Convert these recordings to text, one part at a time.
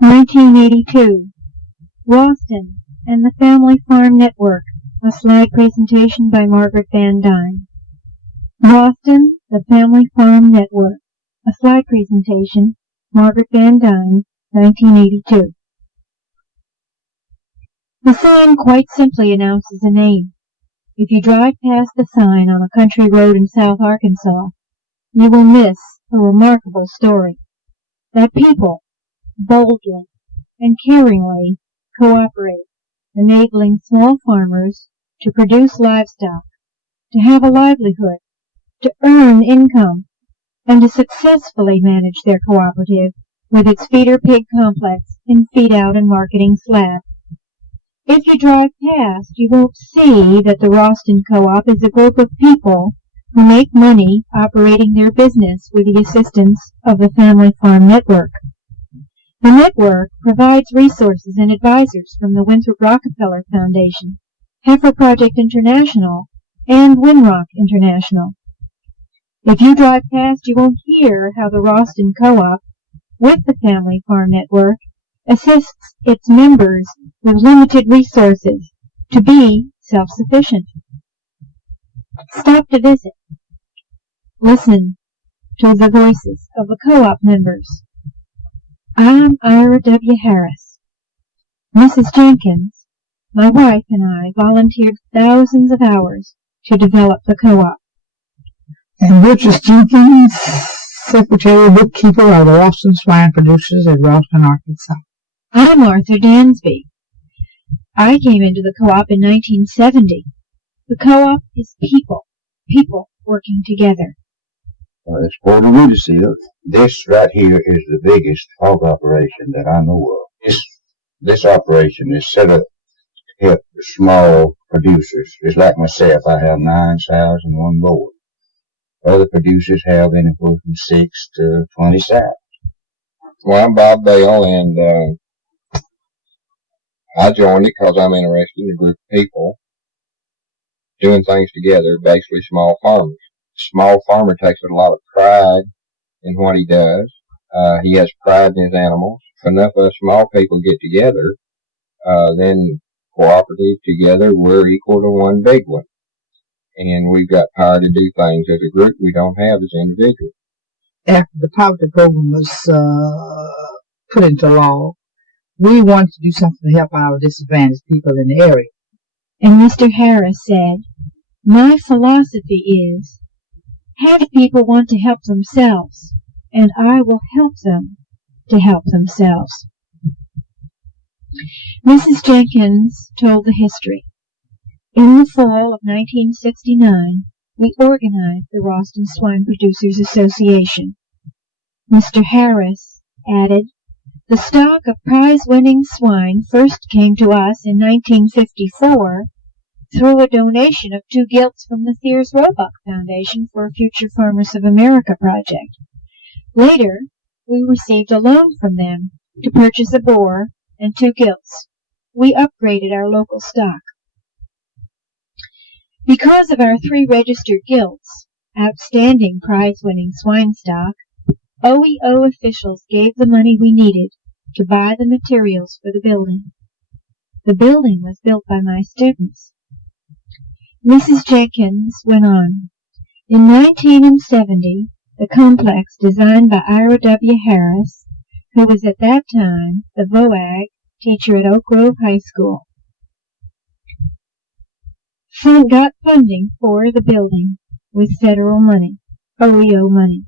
1982. Rosston and the Family Farm Network, a slide presentation by Margaret Van Dyne. Rosston, the Family Farm Network, a slide presentation, Margaret Van Dyne, 1982. The sign quite simply announces a name. If you drive past the sign on a country road in South Arkansas, you will miss a remarkable story. That people, boldly and caringly, cooperate, enabling small farmers to produce livestock, to have a livelihood, to earn income, and to successfully manage their cooperative with its feeder pig complex in feed-out and marketing slab. If you drive past, you won't see that the Rosston Co-op is a group of people who make money operating their business with the assistance of the Family Farm Network. The network provides resources and advisors from the Winthrop Rockefeller Foundation, Heifer Project International, and Winrock International. If you drive past, you won't hear how the Rosston Co-op, with the Family Farm Network, assists its members with limited resources to be self-sufficient. Stop to visit. Listen to the voices of the co-op members. I'm Ira W. Harris. Mrs. Jenkins, my wife, and I volunteered thousands of hours to develop the co-op. And Richard Jenkins, Secretary Bookkeeper of the Rosston Swine Producers at Rosston, Arkansas. I'm Arthur Dansby. I came into the co-op in 1970. The co-op is people working together. It's for the leadership. This right here is the biggest hog operation that I know of. This operation is set up to help the small producers. It's like myself. I have 9 sows and 1 board. Other producers have anywhere from 6 to 20 sows. Well, I'm Bob Bale, and I joined it because I'm interested in a group of people doing things together, basically small farmers. Small farmer takes a lot of pride in what he does. He has pride in his animals. If enough of us small people get together, then cooperative together, we're equal to one big one. And we've got power to do things as a group we don't have as individuals. After the poverty program was put into law, we wanted to do something to help our disadvantaged people in the area. And Mr. Harris said, my philosophy is, have people want to help themselves, and I will help them to help themselves. Mrs. Jenkins told the history. In the fall of 1969, we organized the Rosston Swine Producers Association. Mr. Harris added, the stock of prize-winning swine first came to us in 1954 through a donation of 2 gilts from the Sears Roebuck Foundation for a Future Farmers of America project. Later, we received a loan from them to purchase a boar and 2 gilts. We upgraded our local stock. Because of our 3 registered gilts, outstanding prize-winning swine stock, OEO officials gave the money we needed to buy the materials for the building. The building was built by my students. Mrs. Jenkins went on. In 1970, the complex designed by Ira W. Harris, who was at that time the VOAG teacher at Oak Grove High School, got funding for the building with federal money, OEO money.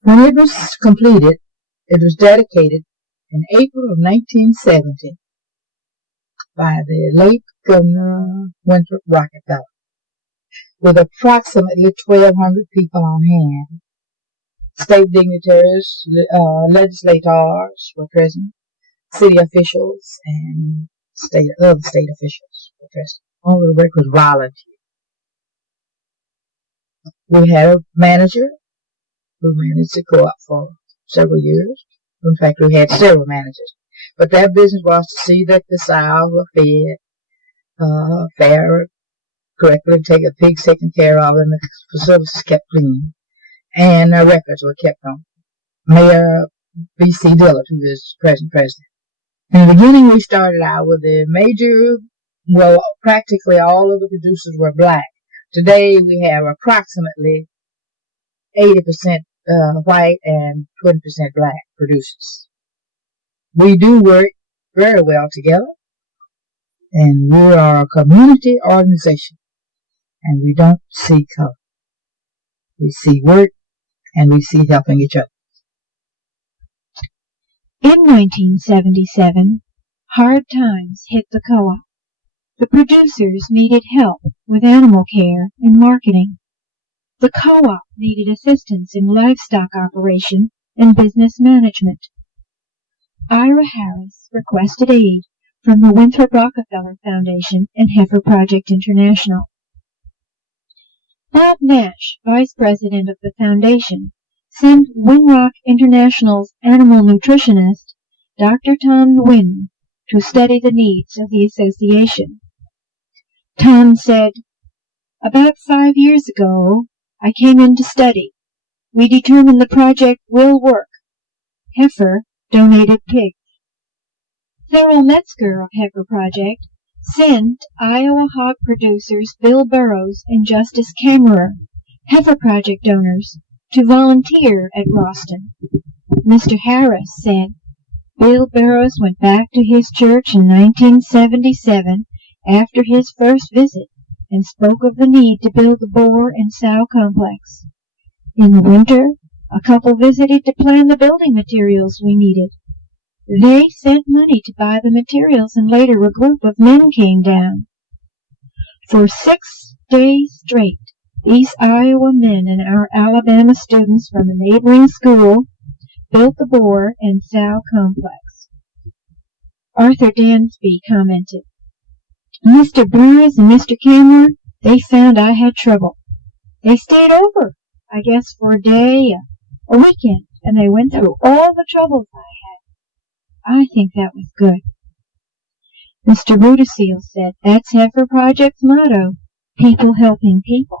When it was completed, it was dedicated in April of 1970 by the late Governor Winthrop Rockefeller, with approximately 1,200 people on hand. State dignitaries, legislators were present, city officials, and other state officials were present. All the work was volunteer. We had a manager who managed the co-op for several years. In fact, we had several managers. But their business was to see that the sows were fed fair, correctly, take the pigs taken care of, and the facilities kept clean. And records were kept on. Mayor B.C. Dillard, who is present president. In the beginning, we started out with practically all of the producers were black. Today, we have approximately 80% white and 20% black producers. We do work very well together, and we are a community organization, and we don't see color. We see work, and we see helping each other. In 1977, hard times hit the co-op. The producers needed help with animal care and marketing. The co-op needed assistance in livestock operation and business management. Ira Harris requested aid from the Winthrop Rockefeller Foundation and Heifer Project International. Bob Nash, vice president of the foundation, sent Winrock International's animal nutritionist, Dr. Tom Nguyen, to study the needs of the association. Tom said, "About 5 years ago, I came in to study. We determined the project will work. Heifer donated pigs. Thurl Metzger of Heifer Project sent Iowa hog producers Bill Burrows and Justice Kammerer, Heifer Project donors, to volunteer at Rosston." Mr. Harris said Bill Burrows went back to his church in 1977 after his first visit and spoke of the need to build the boar and sow complex. In the winter, a couple visited to plan the building materials we needed. They sent money to buy the materials, and later a group of men came down. For 6 days straight, these Iowa men and our Alabama students from a neighboring school built the boar and sow complex. Arthur Dansby commented, "Mr. Burris and Mr. Kammerer, they found I had trouble. They stayed over, I guess for a day, a weekend, and they went through all the troubles I had. I think that was good." Mr. Rudisiel said, "That's Heifer Project's motto, people helping people."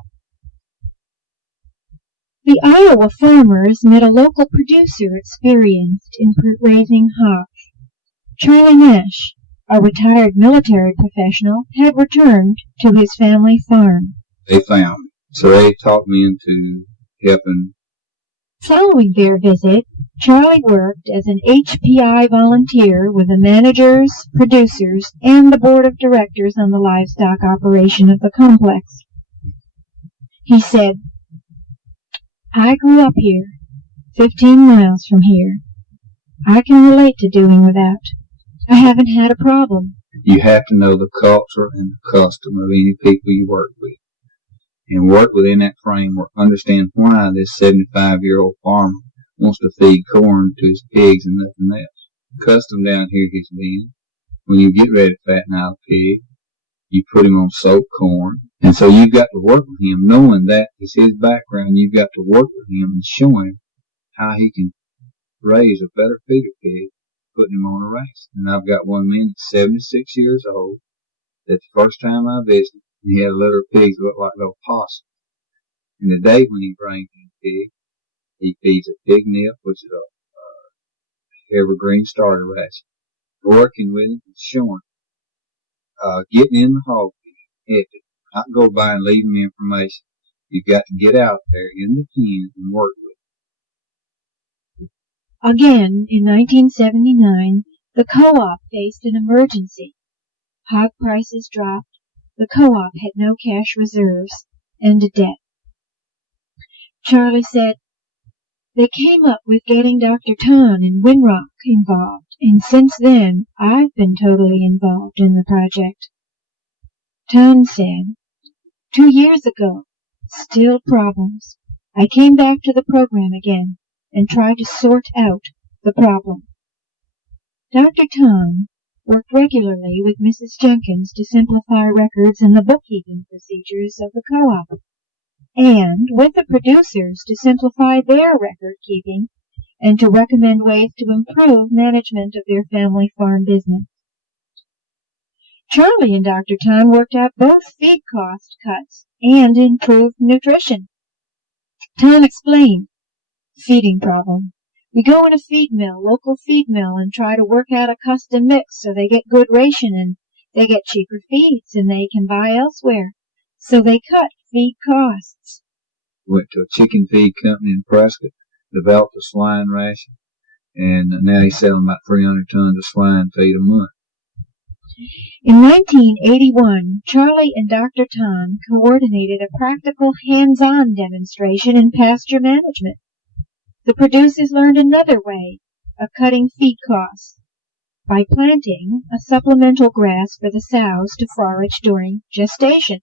The Iowa farmers met a local producer experienced in raising hogs. Charlie Nash, a retired military professional, had returned to his family farm. They found me, so they talked me into helping. Following their visit, Charlie worked as an HPI volunteer with the managers, producers, and the board of directors on the livestock operation of the complex. He said, "I grew up here, 15 miles from here. I can relate to doing without. I haven't had a problem." You have to know the culture and the custom of any people you work with, and work within that framework. Understand why this 75-year-old farmer wants to feed corn to his pigs and nothing else. The custom down here has been, when you get ready to fatten out a pig, you put him on soaked corn. And so you've got to work with him, knowing that is his background. You've got to work with him and show him how he can raise a better feeder pig, putting him on a race. And I've got one man that's 76 years old. That's the first time I visited, and he had a litter of pigs that looked like little possums. And the day when he brings in a pig, he feeds a pig nip, which is a evergreen starter ration. Working with him and showing getting in the hog pen, not go by and leave him information. You've got to get out there in the pen and work with him. Again, in 1979, the co-op faced an emergency. Hog prices dropped, the co-op had no cash reserves, and a debt. Charlie said, "They came up with getting Dr. Ton and Winrock involved, and since then I've been totally involved in the project." Ton said, 2 years ago, still problems. I came back to the program again and tried to sort out the problem." Dr. Ton worked regularly with Mrs. Jenkins to simplify records and the bookkeeping procedures of the co-op, and with the producers to simplify their record keeping and to recommend ways to improve management of their family farm business. Charlie and Dr. Ton worked out both feed cost cuts and improved nutrition. Ton explained, "Feeding problem. We go in a local feed mill, and try to work out a custom mix so they get good ration and they get cheaper feeds and they can buy elsewhere. So they cut feed costs. Went to a chicken feed company in Prescott, developed a swine ration, and now he's selling about 300 tons of swine feed a month. In 1981, Charlie and Dr. Tom coordinated a practical hands-on demonstration in pasture management. The producers learned another way of cutting feed costs by planting a supplemental grass for the sows to forage during gestation.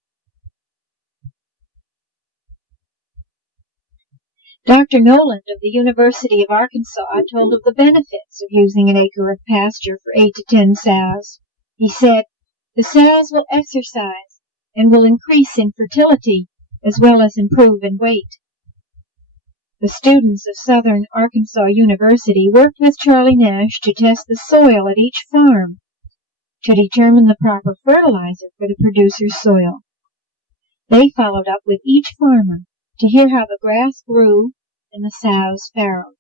Dr. Noland of the University of Arkansas told of the benefits of using an acre of pasture for 8 to 10 sows. He said, "The sows will exercise and will increase in fertility as well as improve in weight." The students of Southern Arkansas University worked with Charlie Nash to test the soil at each farm to determine the proper fertilizer for the producer's soil. They followed up with each farmer to hear how the grass grew and the sows farrowed.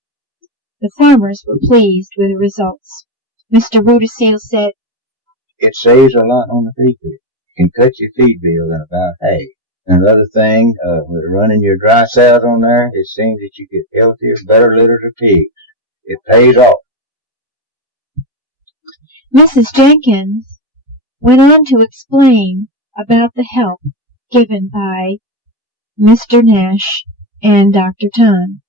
The farmers were pleased with the results. Mr. Rudisill said, It saves a lot on the feed bill. You can cut your feed bill in about half. And another thing, with running your dry sows on there, it seems that you get healthier, better litters of pigs. It pays off. Mrs. Jenkins went on to explain about the help given by Mr. Nash and Dr. Ton.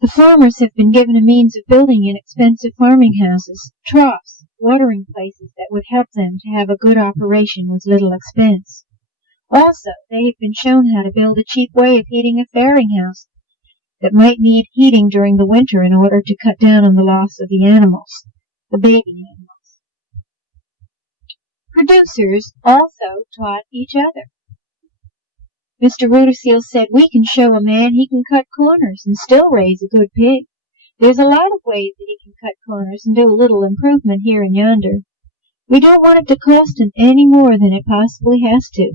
The farmers have been given a means of building inexpensive farming houses, troughs, watering places that would help them to have a good operation with little expense. Also, they have been shown how to build a cheap way of heating a farrowing house that might need heating during the winter in order to cut down on the loss of the animals, the baby animals. Producers also taught each other. Mr. Rudisill said, "We can show a man he can cut corners and still raise a good pig. There's a lot of ways that he can cut corners and do a little improvement here and yonder. We don't want it to cost him any more than it possibly has to,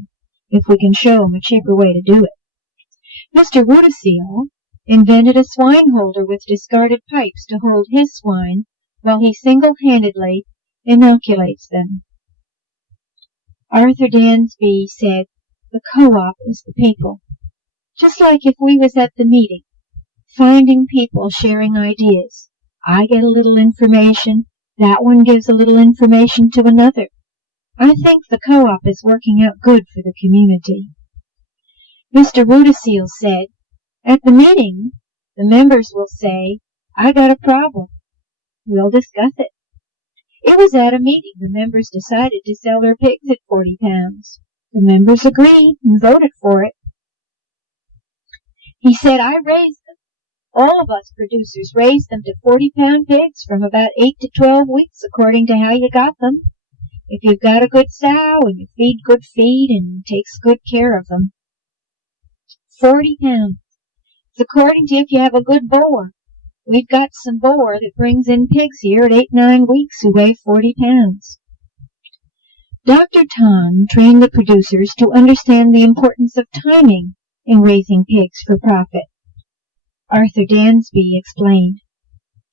if we can show him a cheaper way to do it." Mr. Rudisill invented a swine holder with discarded pipes to hold his swine while he single-handedly inoculates them. Arthur Dansby said, "The co-op is the people. Just like if we was at the meeting, finding people sharing ideas. I get a little information, that one gives a little information to another. I think the co-op is working out good for the community." Mr. Rudisill said, "At the meeting, the members will say, 'I got a problem.' We'll discuss it." It was at a meeting the members decided to sell their pigs at 40 pounds. The members agreed and voted for it. He said, "I raised them. All of us producers raised them to 40-pound pigs from about 8 to 12 weeks according to how you got them. If you've got a good sow and you feed good feed and takes good care of them. 40 pounds. It's according to if you have a good boar. We've got some boar that brings in pigs here at 8-9 weeks who weigh 40 pounds. Dr. Ton trained the producers to understand the importance of timing in raising pigs for profit. Arthur Dansby explained,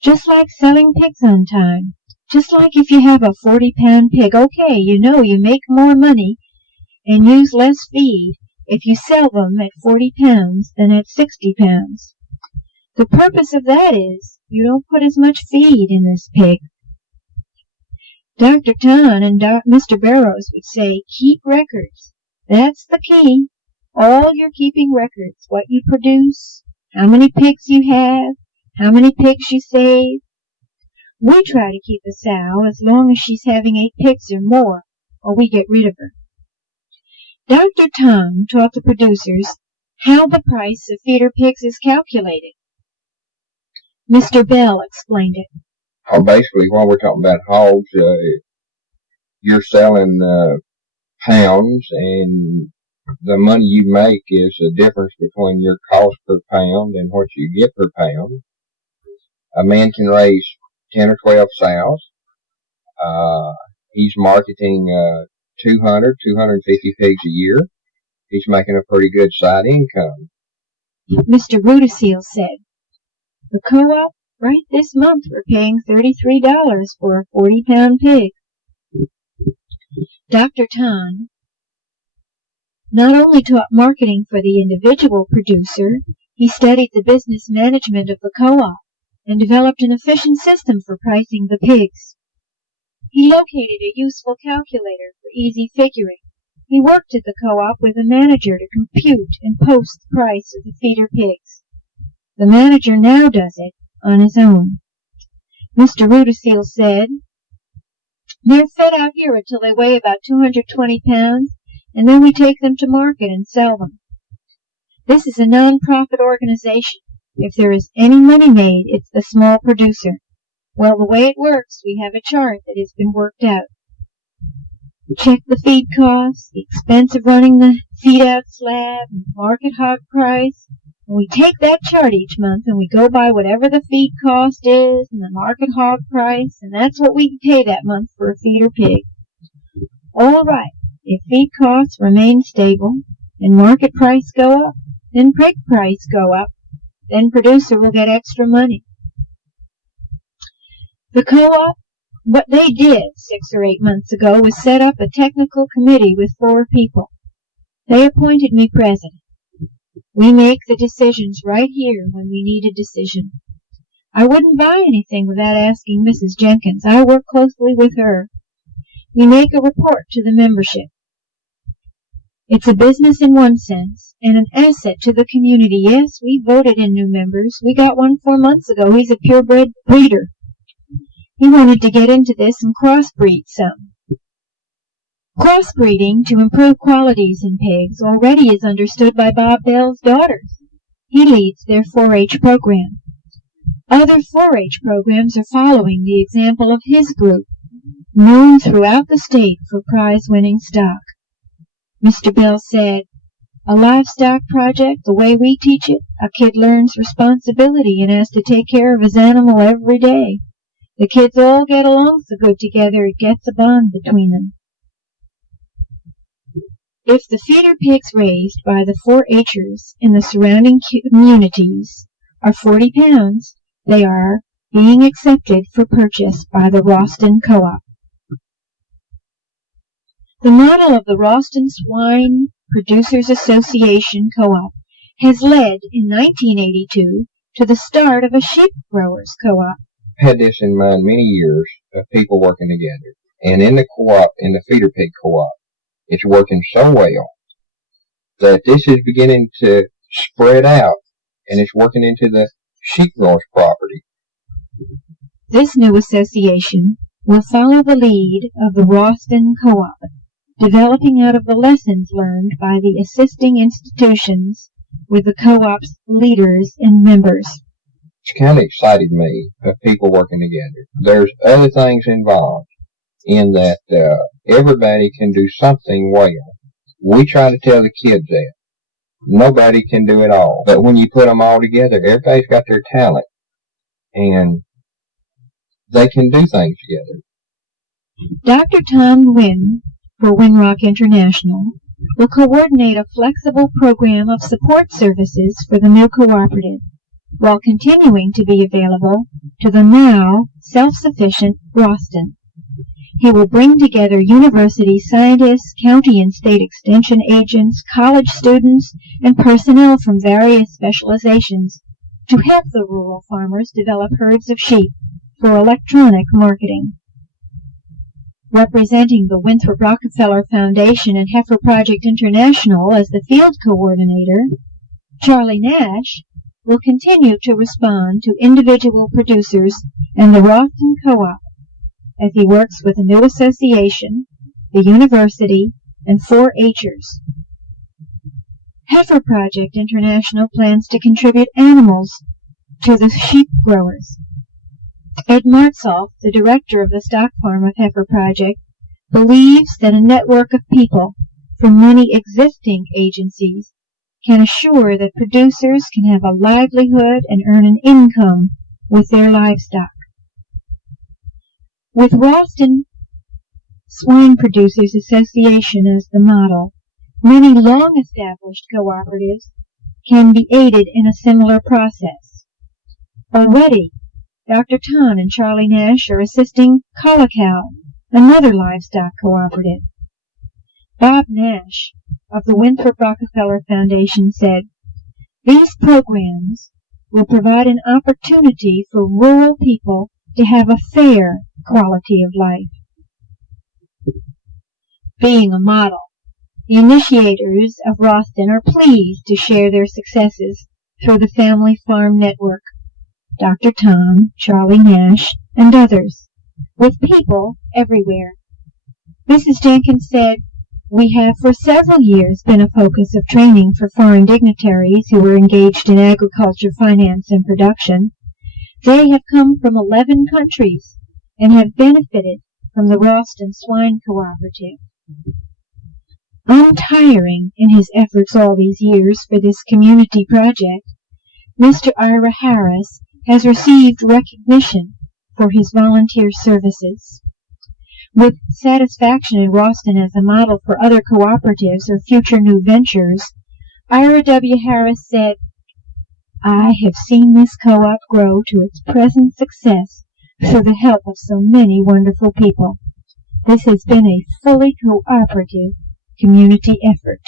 "Just like selling pigs on time. Just like if you have a 40-pound pig, okay, you know you make more money and use less feed if you sell them at 40 pounds than at 60 pounds. The purpose of that is you don't put as much feed in this pig." Dr. Ton and Mr. Barrows would say, "Keep records. That's the key. All you're keeping records, what you produce, how many pigs you have, how many pigs you save. We try to keep a sow as long as she's having 8 pigs or more, or we get rid of her." Dr. Ton taught the producers how the price of feeder pigs is calculated. Mr. Bell explained it. Basically, while we're talking about hogs, you're selling pounds, and the money you make is the difference between your cost per pound and what you get per pound. A man can raise 10 or 12 sows. He's marketing 200, 250 pigs a year. He's making a pretty good side income. Mr. Rudisill said, The co-op, right this month, we're paying $33 for a 40-pound pig. Dr. Tan not only taught marketing for the individual producer, he studied the business management of the co-op and developed an efficient system for pricing the pigs. He located a useful calculator for easy figuring. He worked at the co-op with a manager to compute and post the price of the feeder pigs. The manager now does it on his own. Mr. Rudisill said, "They're fed out here until they weigh about 220 pounds, and then we take them to market and sell them. This is a non-profit organization. If there is any money made, it's the small producer. Well, the way it works, we have a chart that has been worked out. Check the feed costs, the expense of running the feed-out slab, and market hog price. And we take that chart each month and we go by whatever the feed cost is and the market hog price, and that's what we pay that month for a feeder pig. All right, if feed costs remain stable and market price go up, then pig price go up, then producer will get extra money." The co-op, what they did 6 or 8 months ago was set up a technical committee with 4 people. They appointed me president. We make the decisions right here when we need a decision. I wouldn't buy anything without asking Mrs. Jenkins. I work closely with her. We make a report to the membership. It's a business in one sense, and an asset to the community. Yes, we voted in new members. We got one 4 months ago. He's a purebred breeder. He wanted to get into this and crossbreed some. Crossbreeding to improve qualities in pigs already is understood by Bob Bell's daughters. He leads their 4-H program. Other 4-H programs are following the example of his group, known throughout the state for prize-winning stock. Mr. Bell said, "A livestock project, the way we teach it, a kid learns responsibility and has to take care of his animal every day. The kids all get along so good together, it gets a bond between them." If the feeder pigs raised by the 4-Hers in the surrounding communities are 40 pounds, they are being accepted for purchase by the Rosston Co-op. The model of the Rosston Swine Producers Association Co-op has led in 1982 to the start of a sheep growers co-op. Had this in mind many years of people working together. And in the co-op, in the feeder pig co-op, it's working so well that this is beginning to spread out and it's working into the sheep growers' property. This new association will follow the lead of the Rosston Co-op, developing out of the lessons learned by the assisting institutions with the co-op's leaders and members. It's kind of excited me of people working together. There's other things involved in that everybody can do something well. We try to tell the kids that. Nobody can do it all. But when you put them all together, everybody's got their talent. And they can do things together. Dr. Tom Nguyen for Winrock International will coordinate a flexible program of support services for the new cooperative, while continuing to be available to the now self-sufficient Rosston. He will bring together university scientists, county and state extension agents, college students, and personnel from various specializations to help the rural farmers develop herds of sheep for electronic marketing. Representing the Winthrop Rockefeller Foundation and Heifer Project International as the field coordinator, Charlie Nash will continue to respond to individual producers and the Rosston Co-op as he works with a new association, the university, and 4-Hers. Heifer Project International plans to contribute animals to the sheep growers. Ed Martzoff, the director of the stock farm of Heifer Project, believes that a network of people from many existing agencies can assure that producers can have a livelihood and earn an income with their livestock. With Rosston Swine Producers Association as the model, many long-established cooperatives can be aided in a similar process. Already, Dr. Ton and Charlie Nash are assisting Colicow, another livestock cooperative. Bob Nash of the Winthrop Rockefeller Foundation said, "These programs will provide an opportunity for rural people to have a fair quality of life." Being a model, the initiators of Rosston are pleased to share their successes through the Family Farm Network, Dr. Tom, Charlie Nash, and others, with people everywhere. Mrs. Jenkins said, "We have for several years been a focus of training for foreign dignitaries who were engaged in agriculture, finance, and production. They have come from 11 countries and have benefited from the Rosston Swine Cooperative." Untiring in his efforts all these years for this community project, Mr. Ira Harris has received recognition for his volunteer services. With satisfaction in Rosston as a model for other cooperatives or future new ventures, Ira W. Harris said, "I have seen this co-op grow to its present success through the help of so many wonderful people. This has been a fully cooperative community effort."